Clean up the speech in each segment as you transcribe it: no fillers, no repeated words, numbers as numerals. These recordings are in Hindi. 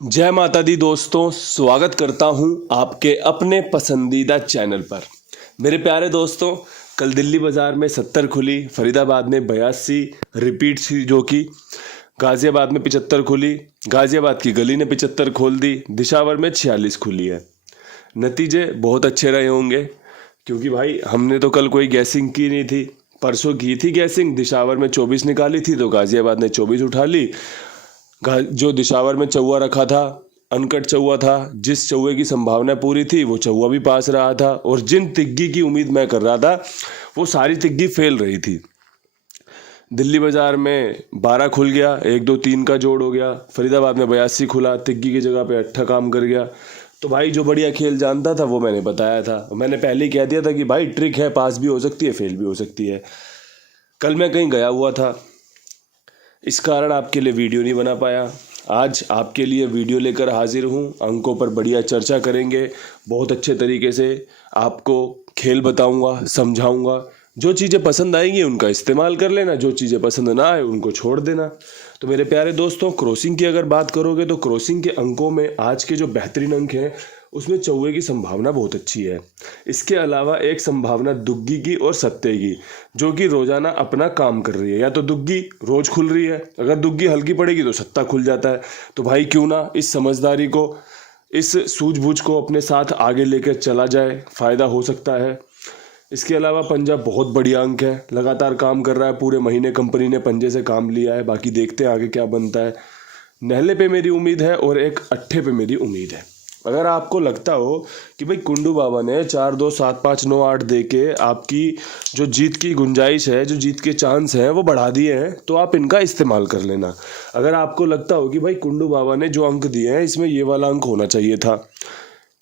जय माता दी दोस्तों, स्वागत करता हूं आपके अपने पसंदीदा चैनल पर। मेरे प्यारे दोस्तों, कल दिल्ली बाज़ार में 70 खुली, फरीदाबाद में 82 रिपीट थी, जो कि गाज़ियाबाद में 75 खुली, गाज़ियाबाद की गली ने 75 खोल दी, दिशावर में 46 खुली है। नतीजे बहुत अच्छे रहे होंगे क्योंकि भाई हमने तो कल कोई गैसिंग की नहीं थी, परसों की थी गैसिंग, दिशावर में 24 निकाली थी तो गाज़ियाबाद ने 24 उठा ली। जो दिशावर में चौवा रखा था, अनकट चौवा था, जिस चौवे की संभावना पूरी थी वो चौवा भी पास रहा था, और जिन तिग्गी की उम्मीद मैं कर रहा था वो सारी तिग्गी फेल रही थी। दिल्ली बाजार में 12 खुल गया, 1 2 3 का जोड़ हो गया। फरीदाबाद में 82 खुला, तिग्गी की जगह पे 8 काम कर गया। तो भाई जो बढ़िया खेल जानता था वो मैंने बताया था, मैंने पहले ही कह दिया था कि भाई ट्रिक है, पास भी हो सकती है, फेल भी हो सकती है। कल मैं कहीं गया हुआ था, इस कारण आपके लिए वीडियो नहीं बना पाया। आज आपके लिए वीडियो लेकर हाजिर हूँ। अंकों पर बढ़िया चर्चा करेंगे, बहुत अच्छे तरीके से आपको खेल बताऊंगा, समझाऊंगा। जो चीज़ें पसंद आएंगी उनका इस्तेमाल कर लेना, जो चीज़ें पसंद ना आए उनको छोड़ देना। तो मेरे प्यारे दोस्तों, क्रॉसिंग की अगर बात करोगे तो क्रॉसिंग के अंकों में आज के जो बेहतरीन अंक हैं उसमें चौवे की संभावना बहुत अच्छी है। इसके अलावा एक संभावना दुग्गी की और सत्ते की, जो कि रोजाना अपना काम कर रही है। या तो दुग्गी रोज खुल रही है, अगर दुग्गी हल्की पड़ेगी तो सत्ता खुल जाता है। तो भाई क्यों ना इस समझदारी को, इस सूझबूझ को अपने साथ आगे लेकर चला जाए, फायदा हो सकता है। इसके अलावा पंजा बहुत बढ़िया अंक है, लगातार काम कर रहा है, पूरे महीने कंपनी ने पंजे से काम लिया है। बाकी देखते हैं आगे क्या बनता है। नहले पे मेरी उम्मीद है और एक अट्ठे पे मेरी उम्मीद है। अगर आपको लगता हो कि भाई कुंडू बाबा ने 4 2 7 5 9 8 दे के आपकी जो जीत की गुंजाइश है, जो जीत के चांस हैं वो बढ़ा दिए हैं, तो आप इनका इस्तेमाल कर लेना। अगर आपको लगता हो कि भाई कुंडू बाबा ने जो अंक दिए हैं इसमें ये वाला अंक होना चाहिए था,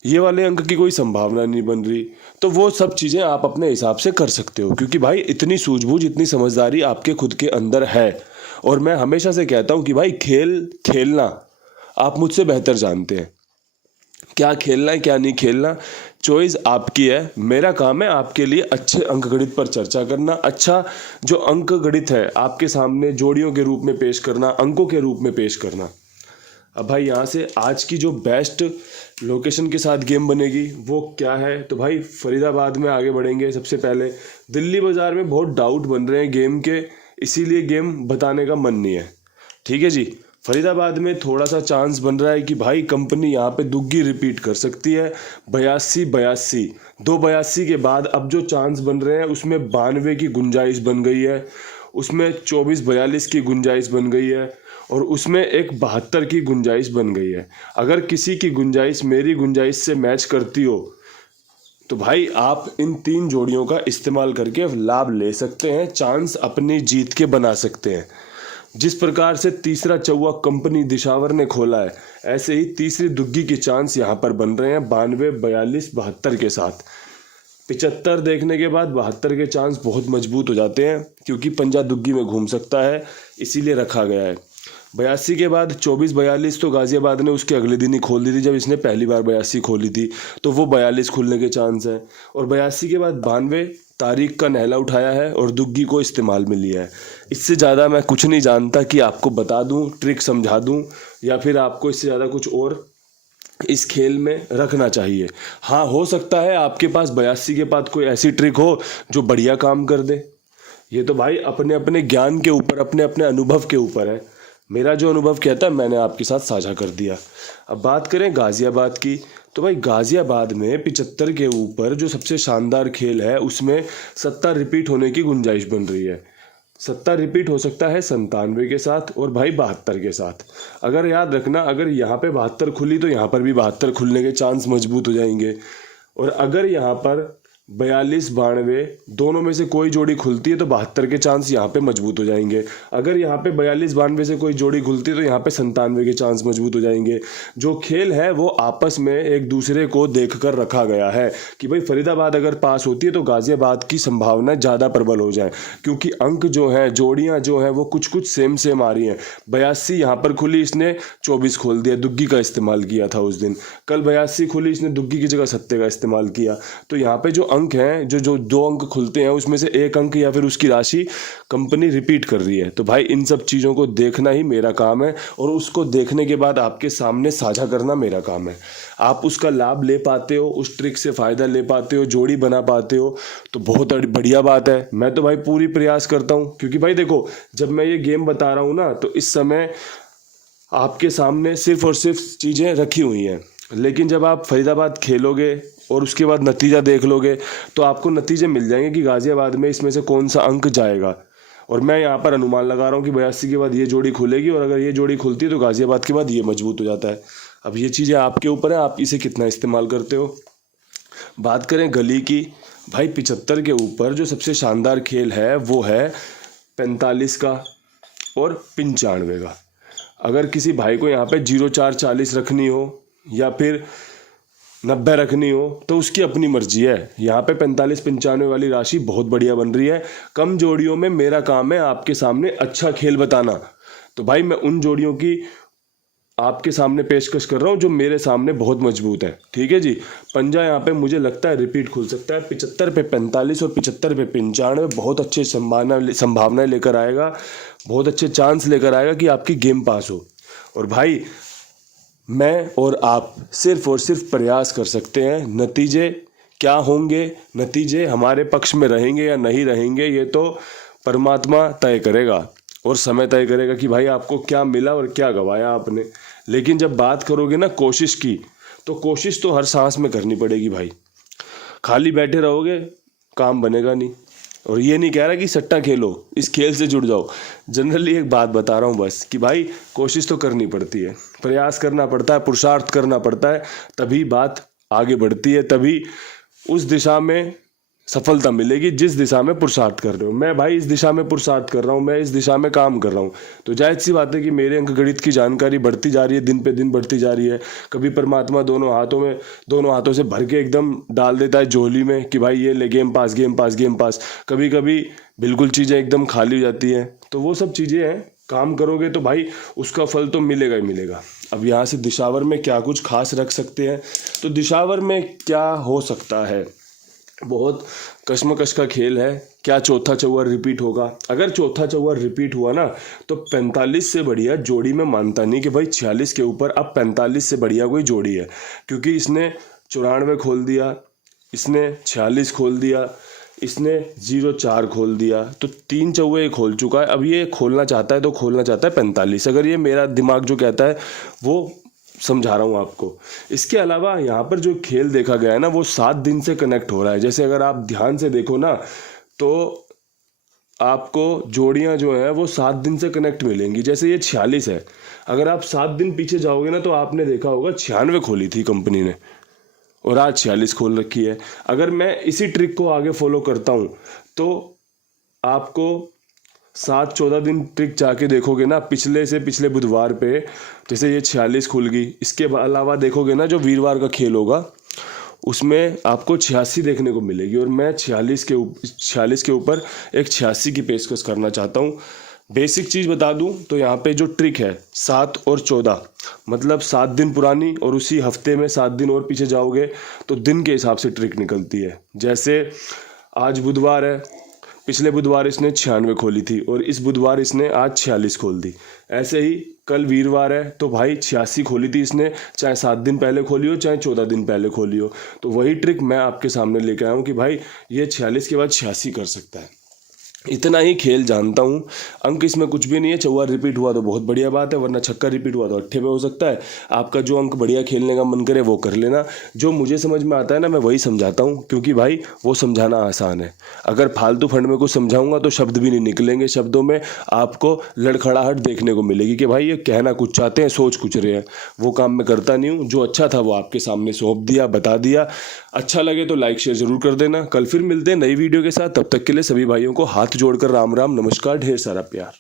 ये वाले अंक की कोई संभावना नहीं बन रही, तो वो सब चीज़ें आप अपने हिसाब से कर सकते हो। क्योंकि भाई इतनी सूझबूझ, इतनी समझदारी आपके खुद के अंदर है। और मैं हमेशा से कहता हूँ कि भाई खेल खेलना आप मुझसे बेहतर जानते हैं। क्या खेलना है क्या नहीं खेलना, चॉइस आपकी है। मेरा काम है आपके लिए अच्छे अंक गणित पर चर्चा करना, अच्छा जो अंक गणित है आपके सामने जोड़ियों के रूप में पेश करना, अंकों के रूप में पेश करना। अब भाई यहाँ से आज की जो बेस्ट लोकेशन के साथ गेम बनेगी वो क्या है, तो भाई फरीदाबाद में आगे बढ़ेंगे। सबसे पहले दिल्ली बाज़ार में बहुत डाउट बन रहे हैं गेम के, इसीलिए गेम बताने का मन नहीं है। ठीक है जी, फरीदाबाद में थोड़ा सा चांस बन रहा है कि भाई कंपनी यहाँ पे दुग्गी रिपीट कर सकती है। 82 82 दो 82 के बाद अब जो चांस बन रहे हैं उसमें 92 की गुंजाइश बन गई है, उसमें 24 42 की गुंजाइश बन गई है, और उसमें एक 72 की गुंजाइश बन गई है। अगर किसी की गुंजाइश मेरी गुंजाइश से मैच करती हो तो भाई आप इन 3 जोड़ियों का इस्तेमाल करके लाभ ले सकते हैं, चांस अपनी जीत के बना सकते हैं। जिस प्रकार से तीसरा चौवा कंपनी दिशावर ने खोला है, ऐसे ही तीसरी दुग्गी के चांस यहाँ पर बन रहे हैं 92 42 72 के साथ। 75 देखने के बाद 72 के चांस बहुत मजबूत हो जाते हैं, क्योंकि पंजा दुग्गी में घूम सकता है, इसीलिए रखा गया है। 82 के बाद 24 42 तो गाजियाबाद ने उसके अगले दिन ही खोल दी थी, जब इसने पहली बार 82 खोली थी, तो वो 42 खुलने के चांस है। और 82 के बाद 92 तारीख का नहला उठाया है और दुग्गी को इस्तेमाल में लिया है। इससे ज़्यादा मैं कुछ नहीं जानता कि आपको बता दूं, ट्रिक समझा दूं, या फिर आपको इससे ज़्यादा कुछ और इस खेल में रखना चाहिए। हाँ, हो सकता है आपके पास 82 के बाद कोई ऐसी ट्रिक हो जो बढ़िया काम कर दे। ये तो भाई अपने अपने ज्ञान के ऊपर, अपने अपने अनुभव के ऊपर है। मेरा जो अनुभव कहता है मैंने आपके साथ साझा कर दिया। अब बात करें गाज़ियाबाद की, तो भाई गाज़ियाबाद में 75 के ऊपर जो सबसे शानदार खेल है उसमें सत्ता रिपीट होने की गुंजाइश बन रही है। सत्ता रिपीट हो सकता है 97 के साथ और भाई 72 के साथ। अगर याद रखना, अगर यहाँ पे 72 खुली तो यहाँ पर भी 72 खुलने के चांस मजबूत हो जाएंगे। और अगर यहाँ पर 42 92 दोनों में से कोई जोड़ी खुलती है तो 72 के चांस यहाँ पे मजबूत हो जाएंगे। अगर यहाँ पे 42 92 से कोई जोड़ी खुलती है तो यहाँ पे 97 के चांस मजबूत हो जाएंगे। जो खेल है वो आपस में एक दूसरे को देखकर रखा गया है कि भाई फरीदाबाद अगर पास होती है तो गाजियाबाद की संभावना ज़्यादा प्रबल हो जाए, क्योंकि अंक जो हैं, जोड़ियाँ जो हैं वो कुछ कुछ सेम आ रही हैं। 82 यहाँ पर खुली, इसने 24 खोल दिया, दुग्गी का इस्तेमाल किया था उस दिन। कल 82 खुली, इसने दुग्गी की जगह सत्ते का इस्तेमाल किया। तो यहाँ पे जो अंक हैं, जो जो 2 अंक खुलते हैं उसमें से 1 अंक या फिर उसकी राशि कंपनी रिपीट कर रही है। तो भाई इन सब चीज़ों को देखना ही मेरा काम है और उसको देखने के बाद आपके सामने साझा करना मेरा काम है। आप उसका लाभ ले पाते हो, उस ट्रिक से फ़ायदा ले पाते हो, जोड़ी बना पाते हो तो बहुत बढ़िया बात है। मैं तो भाई पूरी प्रयास करता हूँ, क्योंकि भाई देखो जब मैं ये गेम बता रहा हूँ ना तो इस समय आपके सामने सिर्फ और सिर्फ चीज़ें रखी हुई हैं, लेकिन जब आप फरीदाबाद खेलोगे और उसके बाद नतीजा देख लोगे तो आपको नतीजे मिल जाएंगे कि गाज़ियाबाद में इसमें से कौन सा अंक जाएगा। और मैं यहाँ पर अनुमान लगा रहा हूँ कि 82 के बाद ये जोड़ी खुलेगी और अगर ये जोड़ी खुलती है तो गाज़ियाबाद के बाद ये मजबूत हो जाता है। अब ये चीज़ें आपके ऊपर है, आप इसे कितना इस्तेमाल करते हो। बात करें गली की, भाई 75 के ऊपर जो सबसे शानदार खेल है वो है 45 का और 95 का। अगर किसी भाई को यहाँ पे 0-4-40 रखनी हो या फिर 90 रखनी हो तो उसकी अपनी मर्जी है। यहाँ पे 45-95 वाली राशि बहुत बढ़िया बन रही है। कम जोड़ियों में मेरा काम है आपके सामने अच्छा खेल बताना। तो भाई मैं उन जोड़ियों की आपके सामने पेशकश कर रहा हूँ जो मेरे सामने बहुत मजबूत है। ठीक है जी। पंजा यहाँ पे मुझे लगता है रिपीट खुल सकता है। 75 पे 45 और 75 पे 95 बहुत अच्छे संभावनाएं लेकर आएगा, बहुत अच्छे चांस लेकर आएगा कि आपकी गेम पास हो। और भाई मैं और आप सिर्फ और सिर्फ प्रयास कर सकते हैं। नतीजे क्या होंगे, नतीजे हमारे पक्ष में रहेंगे या नहीं रहेंगे, ये तो परमात्मा तय करेगा और समय तय करेगा कि भाई आपको क्या मिला और क्या गवाया आपने। लेकिन जब बात करोगे ना कोशिश की, तो कोशिश तो हर सांस में करनी पड़ेगी भाई। खाली बैठे रहोगे काम बनेगा नहीं। और ये नहीं कह रहा कि सट्टा खेलो, इस खेल से जुड़ जाओ। जनरली एक बात बता रहा हूँ बस कि भाई कोशिश तो करनी पड़ती है, प्रयास करना पड़ता है, पुरुषार्थ करना पड़ता है, तभी बात आगे बढ़ती है, तभी उस दिशा में सफलता मिलेगी जिस दिशा में पुरुषार्थ कर रहे हो। मैं भाई इस दिशा में पुरुषार्थ कर रहा हूँ, मैं इस दिशा में काम कर रहा हूँ, तो जायज़ सी बात है कि मेरे अंक गणित की जानकारी बढ़ती जा रही है, दिन पे दिन बढ़ती जा रही है। कभी परमात्मा दोनों हाथों से भर के एकदम डाल देता है झोली में कि भाई ये ले game pass game pass game pass. कभी कभी बिल्कुल चीज़ें एकदम खाली हो जाती हैं। तो वो सब चीज़ें हैं, काम करोगे तो भाई उसका फल तो मिलेगा ही मिलेगा। अब यहाँ से दिशावर में क्या कुछ खास रख सकते हैं, तो दिशावर में क्या हो सकता है, बहुत कश्मकश का खेल है। क्या चौथा चौवर रिपीट होगा? अगर चौथा चौवर रिपीट हुआ ना तो 45 से बढ़िया जोड़ी में मानता नहीं कि भाई 46 के ऊपर अब 45 से बढ़िया कोई जोड़ी है, क्योंकि इसने 94 खोल दिया, इसने 46 खोल दिया, इसने 0-4 खोल दिया, तो 3 चौवे खोल चुका है। अब ये खोलना चाहता है तो खोलना चाहता है 45। अगर ये मेरा दिमाग जो कहता है वो समझा रहा हूँ आपको। इसके अलावा यहाँ पर जो खेल देखा गया है ना वो 7 दिन से कनेक्ट हो रहा है। जैसे अगर आप ध्यान से देखो ना तो आपको जोड़ियाँ जो हैं वो 7 दिन से कनेक्ट मिलेंगी। जैसे ये 46 है, अगर आप 7 दिन पीछे जाओगे ना तो आपने देखा होगा 96 खोली थी कंपनी ने और आज 46 खोल रखी है। अगर मैं इसी ट्रिक को आगे फॉलो करता हूँ तो आपको 7-14 दिन ट्रिक जाके देखोगे ना, पिछले से पिछले बुधवार पे जैसे ये 46 खुल गई, इसके अलावा देखोगे ना जो वीरवार का खेल होगा उसमें आपको 86 देखने को मिलेगी। और मैं 46 के ऊपर एक 86 की पेशकश करना चाहता हूँ। बेसिक चीज़ बता दूं तो यहाँ पे जो ट्रिक है 7 और 14 मतलब 7 दिन पुरानी और उसी हफ्ते में 7 दिन और पीछे जाओगे तो दिन के हिसाब से ट्रिक निकलती है। जैसे आज बुधवार है, पिछले बुधवार इसने 96 खोली थी और इस बुधवार इसने आज 46 खोल दी। ऐसे ही कल वीरवार है तो भाई 86 खोली थी इसने, चाहे 7 दिन पहले खोली हो चाहे 14 दिन पहले खोली हो। तो वही ट्रिक मैं आपके सामने लेके आया हूँ कि भाई ये 46 के बाद 86 कर सकता है। इतना ही खेल जानता हूँ, अंक इसमें कुछ भी नहीं है। चौवा रिपीट हुआ तो बहुत बढ़िया बात है, वरना छक्का रिपीट हुआ तो अट्ठे पे हो सकता है। आपका जो अंक बढ़िया खेलने का मन करे वो कर लेना। जो मुझे समझ में आता है ना मैं वही समझाता हूँ, क्योंकि भाई वो समझाना आसान है। अगर फालतू फंड में कुछ समझाऊंगा तो शब्द भी नहीं निकलेंगे, शब्दों में आपको लड़खड़ाहट देखने को मिलेगी कि भाई ये कहना कुछ चाहते हैं सोच कुछ रहे हैं। वो काम मैं करता नहीं हूँ। जो अच्छा था वो आपके सामने सौंप दिया, बता दिया। अच्छा लगे तो लाइक शेयर जरूर कर देना। कल फिर मिलते हैं नई वीडियो के साथ। तब तक के लिए सभी भाइयों को हाथ जोड़कर राम राम, नमस्कार, ढेर सारा प्यार।